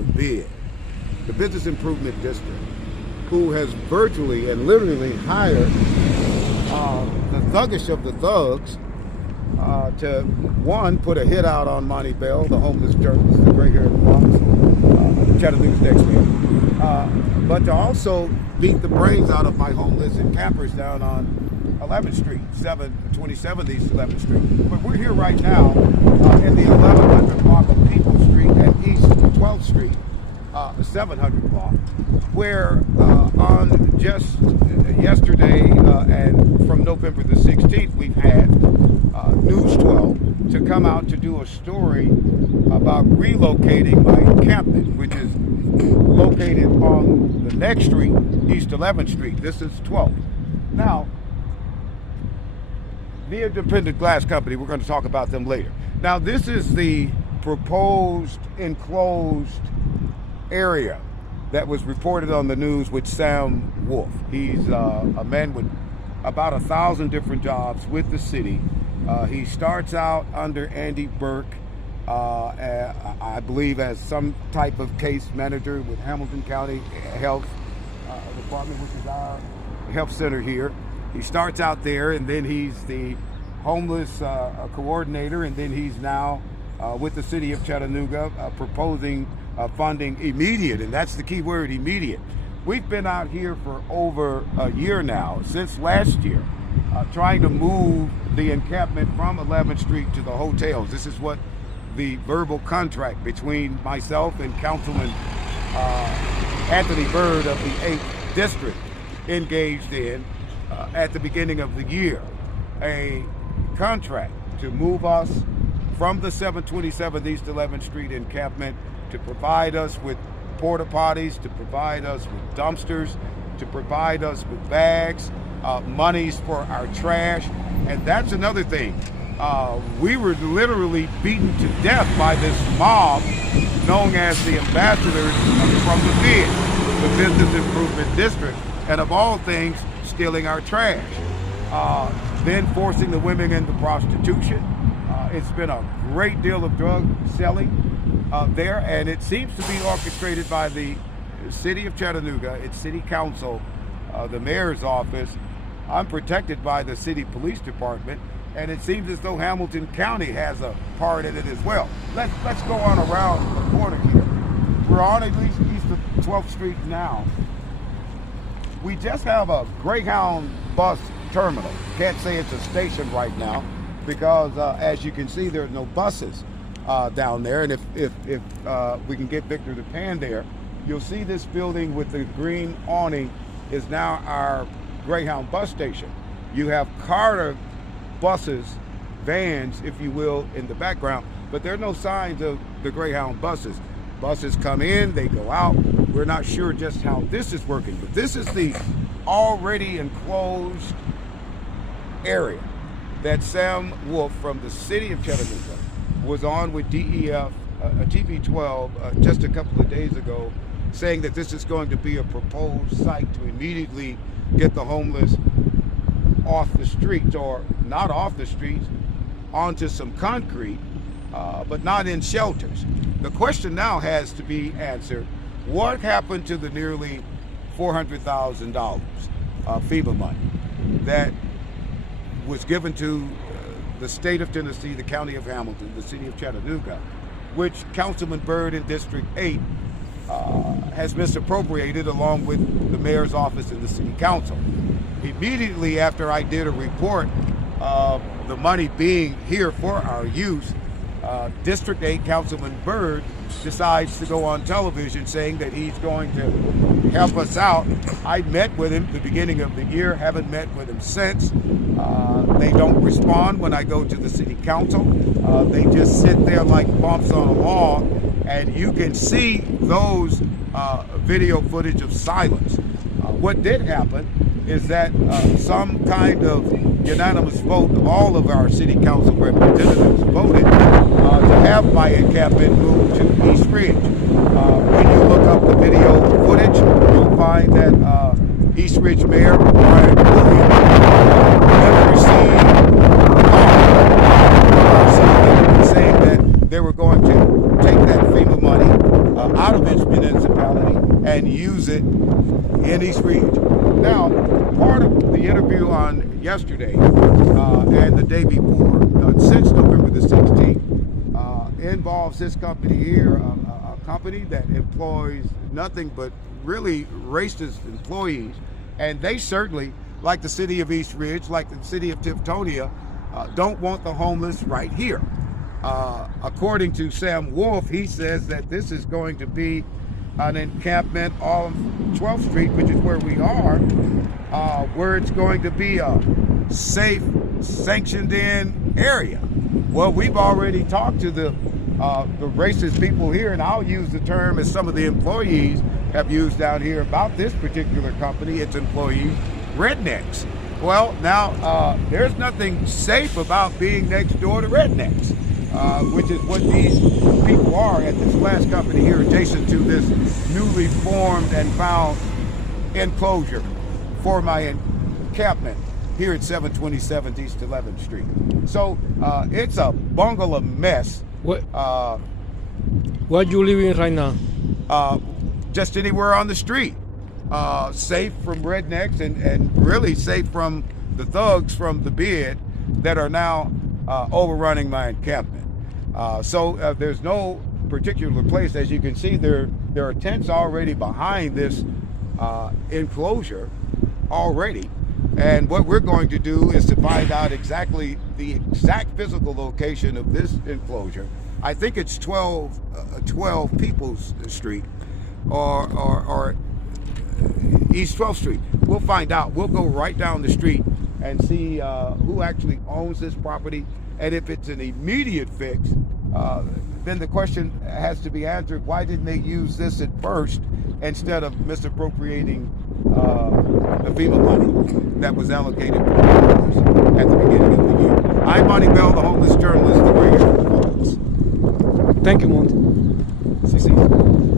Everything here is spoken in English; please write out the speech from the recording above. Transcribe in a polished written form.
the bid, the Business Improvement District, who has virtually and literally hired the thuggish of the thugs to, one, put a hit out on Monty Bell, the homeless journalist, the gray-haired fox, Chattanooga's next man, but to also beat the brains out of my homeless encampers down on 11th Street, 727 East 11th Street. But we're here right now in the 1100 block of People Street and East 12th Street, 700 block, where on just yesterday and from November the 16th, we've had News 12 to come out to do a story about relocating my encampment, which is located on the next street, East 11th Street. This is 12th. Now, the Independent Glass Company, we're going to talk about them later. Now, this is the proposed enclosed area that was reported on the news with Sam Wolf. He's a man with about 1,000 different jobs with the city. He starts out under Andy Burke, I believe as some type of case manager with Hamilton County Health Department, which is our health center here. He starts out there, and then he's the homeless coordinator, and then he's now with the city of Chattanooga proposing funding immediate, and that's the key word, immediate. We've been out here for over a year now, since last year, trying to move the encampment from 11th Street to the hotels. This is what the verbal contract between myself and Councilman Anthony Byrd of the 8th District engaged in at the beginning of the year. A contract to move us from the 727 East 11th Street encampment, to provide us with porta potties, to provide us with dumpsters, to provide us with bags, monies for our trash. And that's another thing. We were literally beaten to death by this mob known as the ambassadors from the BID, the Business Improvement District, and of all things, stealing our trash. Then forcing the women into prostitution. It's been a great deal of drug selling there, and it seems to be orchestrated by the city of Chattanooga, its city council, the mayor's office. I'm protected by the city police department, and it seems as though Hamilton County has a part in it as well. Let's go on around the corner here. We're on at least east of 12th Street now. We just have a Greyhound bus terminal. Can't say it's a station right now because as you can see, there are no buses down there. And if we can get Victor to pan there, you'll see this building with the green awning is now our Greyhound bus station. You have Carter buses, vans, if you will, in the background, but there are no signs of the Greyhound buses. Buses come in, they go out. We're not sure just how this is working, but this is the already enclosed area that Sam Wolf from the city of Chattanooga was on with DEF, TV 12, just a couple of days ago, saying that this is going to be a proposed site to immediately get the homeless off the streets, or not off the streets, onto some concrete, but not in shelters. The question now has to be answered: what happened to the nearly $400,000 FEMA money that was given to the state of Tennessee, the county of Hamilton, the city of Chattanooga, which Councilman Byrd in District 8 has misappropriated along with the mayor's office and the city council. Immediately after I did a report of the money being here for our use, District 8 Councilman Byrd decides to go on television saying that he's going to help us out. I met with him at the beginning of the year, haven't met with him since. They don't respond when I go to the city council. They just sit there like bumps on a log, and you can see those video footage of silence. What did happen is that some kind of unanimous vote of all of our city council representatives voted to have my encampment moved to East Ridge. When you look up the video footage, you'll find that East Ridge Mayor Brian Williams never received a call saying that they were going to take that FEMA money out of its and use it in East Ridge. Now, part of the interview on yesterday and the day before, since November the 16th, involves this company here, a company that employs nothing but really racist employees, and they certainly, like the city of East Ridge, like the city of Tiftonia, don't want the homeless right here. According to Sam Wolf, he says that this is going to be an encampment on 12th Street, which is where we are, where it's going to be a safe, sanctioned-in area. Well, we've already talked to the racist people here, and I'll use the term as some of the employees have used down here about this particular company, its employees, rednecks. Well, now, there's nothing safe about being next door to rednecks, which is what these people are at this last company here adjacent to this newly formed and found enclosure for my encampment here at 727 East 11th Street. So it's a bungle of mess. What you living right now? Just anywhere on the street. Safe from rednecks and really safe from the thugs from the bid that are now overrunning my encampment. So there's no particular place. As you can see, there are tents already behind this enclosure already. And what we're going to do is to find out exactly the exact physical location of this enclosure. I think it's 12 People's Street or East 12th Street. We'll find out. We'll go right down the street and see who actually owns this property. And if it's an immediate fix, then the question has to be answered, why didn't they use this at first instead of misappropriating the FEMA money that was allocated for homeless at the beginning of the year? I'm Monty Bell, the homeless journalist, the greatest of the homeless. Thank you, Monty.